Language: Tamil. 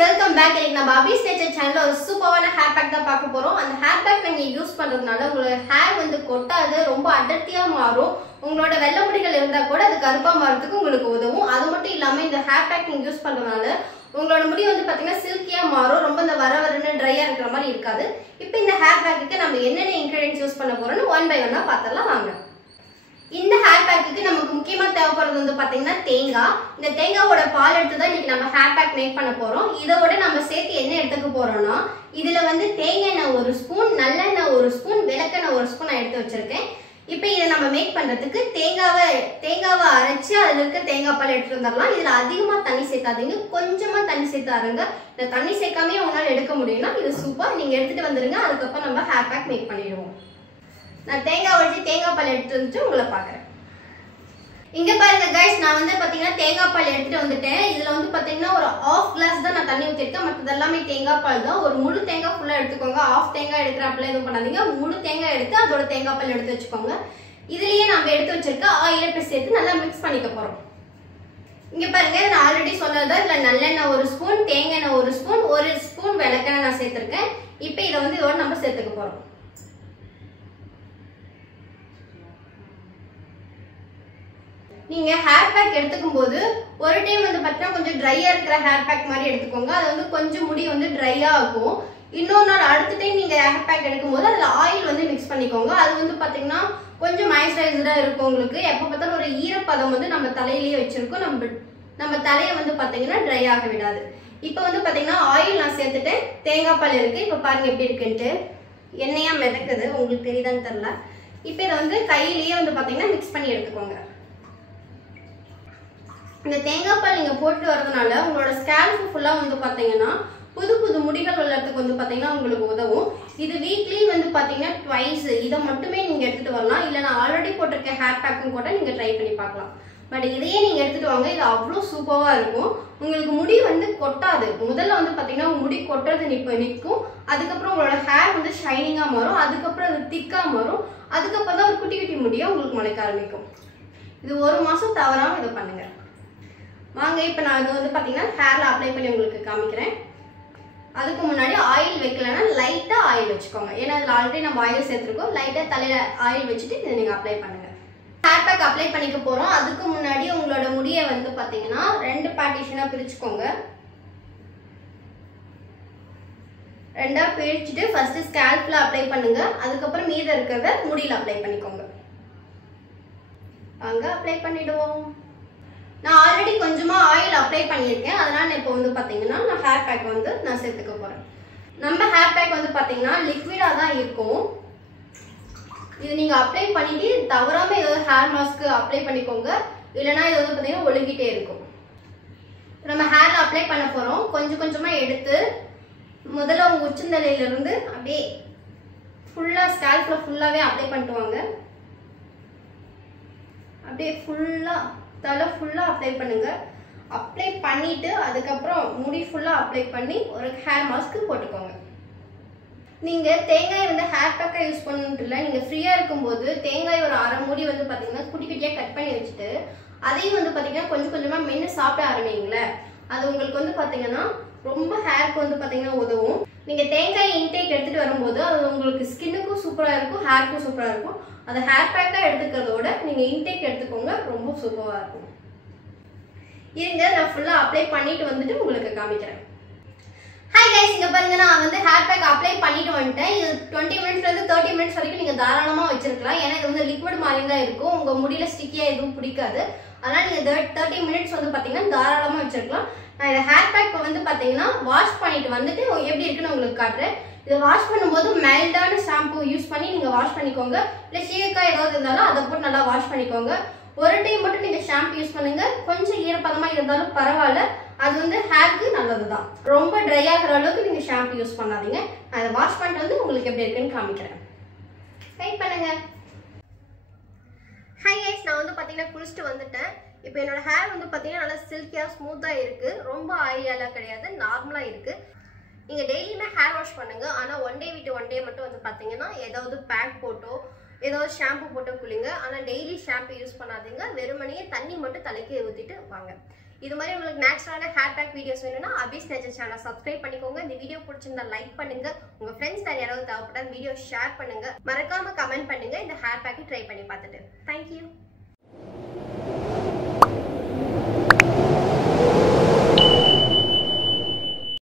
welcome back. இன்னைக்கு நம்ம அபிஸ் நேச்சர் சேனல்ல ஒரு சூப்பரான ஹேர் பேக் தான் பார்க்க போறோம். அந்த ஹேர் பேக் நீங்க யூஸ் பண்றதுனால உங்களோட ஹேர் வந்து கொட்டாது, ரொம்ப அடர்த்தியா மாறும். உங்களோட வெள்ளை முடிகள் இருந்தா கூட அது கருப்பா மாறதுக்கு உங்களுக்கு உதவும். அது மட்டும் இல்லாம இந்த ஹேர் பேக் நீங்க யூஸ் பண்றதுனால உங்களோட முடி வந்து பாத்தீங்கன்னா சில்கியா மாறும், ரொம்ப இந்த வரவரன்னு ட்ரையா இருக்கிற மாதிரி இருக்காது. இப்போ இந்த ஹேர் பேக்குக்கு நம்ம என்னென்ன இன்கிரிடியன்ட்ஸ் யூஸ் பண்ண போறோம்னு ஒன் பை ஒன்னா பார்த்தலாம் வாங்க. இந்த ஹேர் பேக்குக்கு நமக்கு முக்கியமா தேவைப்படுறது வந்து பாத்தீங்கன்னா தேங்காய். இந்த தேங்காவோட பால் எடுத்து தான் இன்னைக்கு நம்ம ஹேர் பேக் மேக் பண்ண போறோம். இதோட நம்ம சேர்த்து என்ன எடுத்துக்க போறோம்னா, இதுல வந்து தேங்காய் எண்ணெய் 1 ஸ்பூன், நல்லெண்ணெய் 1 ஸ்பூன், விளக்கெண்ணெய் 1 ஸ்பூன் நான் எடுத்து வச்சிருக்கேன். இப்போ இதை நம்ம மேக் பண்றதுக்கு தேங்காவை அரைச்சு அதுல இருக்க தேங்காய் பால் எடுத்துட்டு வந்துடலாம். இதுல அதிகமா தண்ணி சேர்க்காதீங்க, கொஞ்சமா தண்ணி சேர்த்தாருங்க. இந்த தண்ணி சேர்க்காமயே உங்களால எடுக்க முடியும்னா இது சூப்பர். நீங்க எடுத்துட்டு வந்துருங்க. அதுக்கப்புறம் நம்ம ஹேர் பேக் மேக் பண்ணிடுவோம். நான் தேங்காய் வச்சு தேங்காய் பால் எடுத்து வந்துட்டு உங்களை பார்க்குறேன். இங்க பாருங்க கைஸ், நான் வந்து பாத்தீங்கன்னா தேங்காய் பால் எடுத்துட்டு வந்துட்டேன். இதுல வந்து பாத்தீங்கன்னா ஒரு ஆஃப் கிளாஸ் தான் நான் தண்ணி ஊற்றிருக்கேன். மற்றது எல்லாமே தேங்காய் பால் தான். ஒரு முழு தேங்காய் ஃபுல்லா எடுத்துக்கோங்க. ஆஃப் தேங்காய் எடுக்கிறப்பல எதுவும் பண்ணாதீங்க. முழு தேங்காய் எடுத்து அதோட தேங்காய் பால் எடுத்து வச்சுக்கோங்க. இதுலயே நம்ம எடுத்து வச்சிருக்க ஆயிலை போய் சேர்த்து நல்லா மிக்ஸ் பண்ணிக்க போறோம். இங்க பாருங்க, நான் ஆல்ரெடி சொன்னதுதான். இதுல நல்லெண்ணெய் 1 ஸ்பூன், தேங்காய் எண்ணெய் 1 ஸ்பூன், 1 ஸ்பூன் விளக்கெண்ணெய் நான் சேர்த்திருக்கேன். இப்போ இதை வந்து இதோட நம்ம சேர்த்துக்க போறோம். நீங்க ஹேர் பேக் எடுத்துக்கும் போது ஒரு டைம் வந்து பாத்தீங்கன்னா கொஞ்சம் ட்ரையா இருக்கிற ஹேர் பேக் மாதிரி எடுத்துக்கோங்க. அது வந்து கொஞ்சம் முடி வந்து ட்ரையா ஆகும். இன்னொரு நாள் அடுத்த டைம் நீங்க ஹேர் பேக் எடுக்கும் போது அதுல ஆயில் வந்து மிக்ஸ் பண்ணிக்கோங்க. அது வந்து பாத்தீங்கன்னா கொஞ்சம் மாய்ஸ்சரைசரா இருக்கும். உங்களுக்கு எப்ப பார்த்தாலும் ஒரு ஈரப்பதம் வந்து நம்ம தலையிலேயே வச்சிருக்கோம். நம்ம தலையை வந்து பாத்தீங்கன்னா ட்ரை ஆக விடாது. இப்போ வந்து பாத்தீங்கன்னா ஆயில் நான் சேர்த்துட்டேன். தேங்காய் பால் இருக்கு. இப்போ பாருங்க எப்படி இருக்குன்ட்டு எண்ணெயா மிதக்குது. உங்களுக்கு தெரியுதான்னு தெரியல. இப்போ இதை வந்து கையிலேயே வந்து பாத்தீங்கன்னா மிக்ஸ் பண்ணி எடுத்துக்கோங்க. இந்த தேங்காய் பால் நீங்க போட்டு வரதுனால உங்களோட ஸ்கேல்ப் ஃபுல்லா வந்து பாத்தீங்கன்னா புது புது முடிகள் வளர்றதுக்கு வந்து பாத்தீங்கன்னா உங்களுக்கு உதவும். இது வீக்லி வந்து பாத்தீங்கன்னா ட்வைஸ் இதை மட்டுமே நீங்க எடுத்துட்டு வரலாம். இல்ல நான் ஆல்ரெடி போட்டிருக்க ஹேர் பேக்கும் கூட நீங்க ட்ரை பண்ணி பார்க்கலாம். பட் இதையே நீங்க எடுத்துட்டு வாங்க. இது அவ்வளோ சூப்பரா இருக்கும். உங்களுக்கு முடி வந்து கொட்டாது. முதல்ல வந்து பாத்தீங்கன்னா முடி கொட்டுறது நிற்கும். அதுக்கப்புறம் உங்களோட ஹேர் வந்து ஷைனிங்கா மாறும். அதுக்கப்புறம் அது திக்கா மாறும். அதுக்கப்புறம் தான் ஒரு குட்டி குட்டி முடியா உங்களுக்கு முளைக்க ஆரம்பிக்கும். இது 1 மாசம் தவறாம இதை பண்ணுங்க. வாங்க, இப்போ நான் இது வந்து பாத்தீங்கன்னா ஹேர்ல அப்ளை பண்ணி உங்களுக்கு காமிக்கிறேன். அதுக்கு முன்னாடி ஆயில் வைக்கலன்னா லைட்டா ஆயில் வச்சுக்கோங்க. ஏன்னா அதுல ஆல்ரெடி நம்ம ஆயில் சேர்த்துருக்கோம். லைட்டா தலையில ஆயில் வச்சுட்டு இதை நீங்க அப்ளை பண்ணுங்க. ஹேர் பேக் அப்ளை பண்ணிக்க போறோம். அதுக்கு முன்னாடி உங்களோட முடியை வந்து பாத்தீங்கன்னா 2 பார்ட்டிஷனா பிரிச்சுக்கோங்க. 2ஆ பிரிச்சுட்டு ஃபர்ஸ்ட் ஸ்கேல்ப்ல அப்ளை பண்ணுங்க. அதுக்கப்புறம் மீத இருக்கிறத முடியில அப்ளை பண்ணிக்கோங்க. வாங்க அப்ளை பண்ணிடுவோம். நான் ஆல்ரெடி கொஞ்சமா ஆயில் அப்ளை பண்ணியிருக்கேன். அதனால இப்போ வந்து பாத்தீங்கன்னா நான் ஹேர் பேக் வந்து நான் சேர்த்துக்க போறேன். நம்ம ஹேர் பேக் வந்து பாத்தீங்கன்னா லிக்விடா தான் இருக்கும். இது நீங்க அப்ளை பண்ணிட்டு தவறாம ஏதாவது ஹேர் மாஸ்க் அப்ளை பண்ணிக்கோங்க. இல்லைன்னா இது வந்து பாத்தீங்கன்னா ஒழுகிட்டே இருக்கும். நம்ம ஹேர்ல அப்ளை பண்ண போறோம். கொஞ்சம் கொஞ்சமா எடுத்து முதல்ல உங்க உச்சந்தலையில இருந்து அப்படியே ஃபுல்லா ஸ்கேல்ப்ல ஃபுல்லாவே அப்ளை பண்ணிட்டு வாங்க. அப்படியே ஃபுல்லா தலை ஃபுல்லா அப்ளை பண்ணுங்க. அப்ளை பண்ணிட்டு அதுக்கப்புறம் முடி ஃபுல்லா அப்ளை பண்ணி ஒரு ஹேர் மாஸ்க் போட்டுக்கோங்க. நீங்க தேங்காய் வந்து ஹேர் பேக்கா யூஸ் பண்ணிட்டு இல்லை, நீங்க ஃப்ரீயா இருக்கும்போது தேங்காய் ஒரு 1/2 மூடி வந்து பாத்தீங்கன்னா குட்டி குட்டியா கட் பண்ணி வச்சுட்டு அதையும் வந்து பாத்தீங்கன்னா கொஞ்சம் கொஞ்சமா மென்னு சாப்பிட ஆரம்பிங்களேன். அது உங்களுக்கு வந்து பாத்தீங்கன்னா ரொம்ப ஹேருக்கு வந்து பாத்தீங்கன்னா உதவும். நீங்க தேங்காய் இன்டேக் எடுத்துட்டு வரும்போது அது உங்களுக்கு ஸ்கின்னுக்கும் சூப்பரா இருக்கும், ஹேருக்கும் சூப்பரா இருக்கும். அதை ஹேர் பேக்கா எடுத்துக்கிறதோட நீங்க இன்டேக் எடுத்துக்கோங்க, ரொம்ப சூப்பரா இருக்கும். இருங்க, நான் ஃபுல்லா அப்ளை பண்ணிட்டு வந்துட்டு உங்களுக்கு காமிக்கிறேன். ஹாய் கைஸ், இங்க பாருங்க, நான் வந்து ஹேர் பேக் அப்ளை பண்ணிட்டு வந்துட்டேன். இது 20 மினிட்ஸ்ல இருந்து 30 மினிட்ஸ் வரைக்கும் நீங்க தாராளமா வச்சிருக்கலாம். ஏன்னா இது வந்து லிக்விட் மாதிரி தான் இருக்கும். உங்க முடியில ஸ்டிக்கியா எதுவும் பிடிக்காது. அதனால நீங்க 30 மினிட்ஸ் வந்து பாத்தீங்கன்னா தாராளமா வச்சிருக்கலாம். நான் இந்த ஹேர் பேக் வந்து பாத்தீங்கன்னா வாஷ் பண்ணிட்டு வந்துட்டு எப்படி இருக்குன்னு உங்களுக்கு காட்டுறேன். இதை வாஷ் பண்ணும்போது மைல்டான ஷாம்பு யூஸ் பண்ணி நீங்க வாஷ் பண்ணிக்கோங்க. இல்லை சீக்காய் ஏதாவது இருந்தாலும் அதை போட்டு நல்லா வாஷ் பண்ணிக்கோங்க. ஒரு டைம் மட்டும் நீங்க ஷாம்பு யூஸ் பண்ணுங்க. கொஞ்சம் ஈரப்பதமா இருந்தாலும் பரவாயில்ல, அது வந்து ஹேருக்கு நல்லதுதான். ரொம்ப ட்ரை ஆகிற அளவுக்கு நீங்க ஷாம்பு யூஸ் பண்ணாதீங்க. நான் அதை வாஷ் பண்ணிட்டு வந்து உங்களுக்கு எப்படி இருக்குன்னு காமிக்கிறேன். வெயிட் பண்ணுங்க. ஹாய் கைஸ், நான் வந்து பாத்தீங்கன்னா குளிச்சுட்டு வந்துட்டேன். இப்போ என்னோட ஹேர் வந்து பாத்தீங்கன்னா நல்லா சில்கியா ஸ்மூத்தா இருக்கு. ரொம்ப ஆயிலியெல்லாம் கிடையாது, நார்மலா இருக்கு. நீங்க டெய்லியுமே ஹேர் வாஷ் பண்ணுங்க. ஆனா 1 டே விட்டு 1 டே மட்டும் வந்து பாத்தீங்கன்னா ஏதாவது பேக் போட்டோ ஏதாவது ஷாம்பு போட்டு குளிங்க. ஆனா டெய்லி ஷாம்பு யூஸ் பண்ணாதீங்க. வெறுமனே தண்ணி மட்டும் தலைக்கு ஊத்திட்டு வாங்க. இது மாதிரி உங்களுக்கு நேச்சுரலான ஹேர் பேக் வீடியோஸ் வேணும்னா அபிஸ் நேச்சர் சேனலை சப்ஸ்கிரைப் பண்ணிக்கோங்க. இந்த வீடியோ பிடிச்சிருந்தா லைக் பண்ணுங்க. உங்க ஃப்ரெண்ட்ஸ் யாராவது தேவைப்பட்டா வீடியோ ஷேர் பண்ணுங்க. மறக்காம கமெண்ட் பண்ணுங்க. இந்த ஹேர் பேக்கை ட்ரை பண்ணி பார்த்துட்டு. தேங்க்யூ.